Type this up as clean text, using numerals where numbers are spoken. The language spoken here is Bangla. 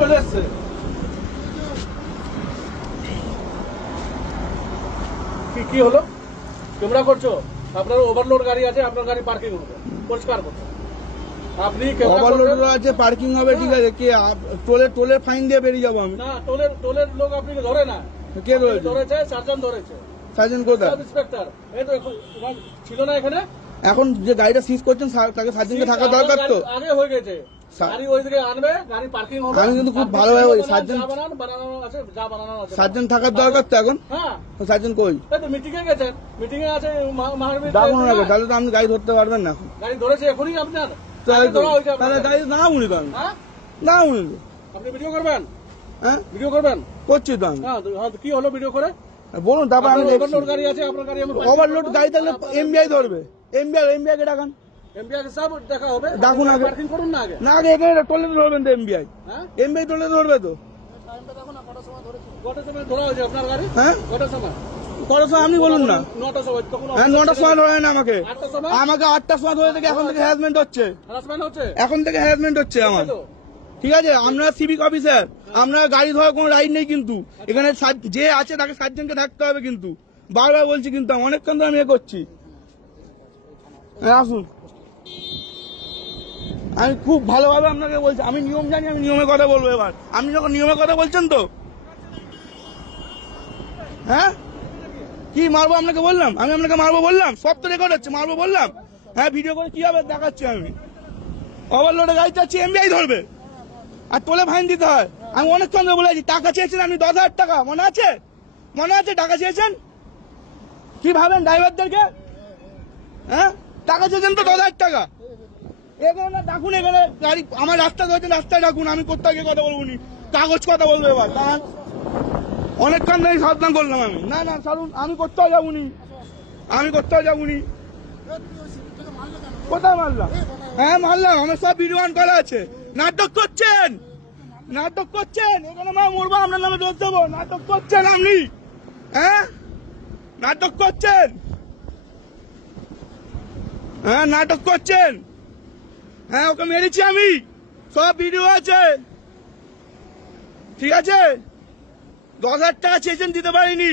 চলে এসছে কি হলো? তোমরা করছো, আপনার ওভারলোড গাড়ি আছে, আপনার গাড়ি পার্কিং হবে, পরিষ্কার করতে। আপনি ওভারলোড আছে, পার্কিং হবে, ঠিক আছে। কে টোলের ফাইন দিয়ে বেরিয়ে যাবো আমি? না, টোলের লোক আপনি ধরে না। কে ধরেছে? সার্জন ধরেছে। সার্জন কোথায়? Sub inspector. এই তো ছিল না এখানে। এখন যে গাড়িটা সিজ করছেন তাকে সার্জনকে থাকা দরকার তো। আগে হয়ে গেছে, গাড়ি ওই দিকে আনবে, গাড়ি পার্কিং হবে। আমি কিন্তু খুব ভালোভাবে সার্জন বানানো আছে, যা বানানো আছে। সার্জন থাকার দরকার তো এখন। হ্যাঁ, সার্জন কই? এই তো মিটিং এ গেছেন, মিটিং এ আছে। ডাকুন না, তাহলে তো আপনি গাড়ি ধরতে পারবেন না। গাড়ি ধরেছে এখনই আপনার। তাহলে গাড়ি না উনি তো আমি না উনি আপনি ভিডিও করবেন? হ্যাঁ ভিডিও করবেন? করছি তো আমি। কি হলো ভিডিও করে? বলুন, তারপর আমি ওভারলোড গাড়ি আছে, আপনার গাড়ি আমি ওভারলোড গাড়ি থাকলে এমবিআই ধরবে। এমবিআই কে ডাকান, এমবিআই সব দেখা হবে। ডাকুন আগে, পার্কিং করুন না আগে। না আগে এখানে টোলে ধরবেন তো এমবিআই। এমবিআই টোলে ধরবে তো। কটার সময় ধরা হয়েছে আপনার গাড়ি? হ্যাঁ, কটার সময়? কটার সময় আপনি বলুন না। 9টার সময়। হ্যাঁ, 9টার সময় ধরে না আমাকে। 8টার সময়? আমাকে 8টার সময় ধরে থেকে এখন থেকে হ্যারাসমেন্ট হচ্ছে। হ্যারাসমেন্ট হচ্ছে? এখন থেকে হ্যারাসমেন্ট হচ্ছে আমার। ঠিক আছে, আমরা সিভিক অফিসার, আমরা গাড়ি ধরার কোনো রাইট নেই, কিন্তু এখানে যে আছে তাকে সার্জনকে থাকতে হবে। কিন্তু বারবার বলছি, কিন্তু অনেকক্ষণ ধরে আমি করছি। আসুন, আমি খুব ভালোভাবে আপনাকে বলছি, আমি নিয়ম জানি, আমি নিয়মের কথা বলবো। এবার আপনি যখন নিয়মের কথা বলছেন তো, হ্যাঁ কি মারবো আপনাকে বললাম? আমি আপনাকে মারবো বললাম? সব তো রেকর্ড হচ্ছে, মারবো বললাম? হ্যাঁ, ভিডিও করে কি হবে দেখাচ্ছি আমি। ওভারলোডে গাড়ি চাচ্ছি, এমবিআই ধরবে আর টোলে ফাইন দিতে হয়। আমি অনেকক্ষণ ধরে বলেছি, টাকা চেয়েছেন আপনি 10,000 টাকা, মনে আছে? মনে আছে টাকা চেয়েছেন? কি ভাবেন ড্রাইভারদেরকে? হ্যাঁ, টাকা চেয়েছেন তো 10,000 টাকা। এখানে ডাকুন, এখানে গাড়ি আমার রাস্তা ধরেছেন, রাস্তায় ডাকুন, আমি কোথাও গিয়ে কথা বলবো নি, কাগজ কথা বলবো এবার। অনেকক্ষণ ধরে সাবধান করলাম আমি। না না সারুন, আমি কোথাও যাবনি, আমি কোথাও যাবনি। কোথায় মারলাম? হ্যাঁ মারলাম, আমার সব ভিডিও অন করা আছে। নাটক করছেন, নাটক করছেন। এখানে মা মরবো, আপনার নামে দোষ দেবো। নাটক করছেন আপনি, হ্যাঁ নাটক করছেন, হ্যাঁ নাটক করছেন। হ্যাঁ, ওকে মেরেছি আমি, সব ভিডিও আছে। ঠিক আছে, 10,000 টাকা চেয়েছেন, দিতে পারিনি।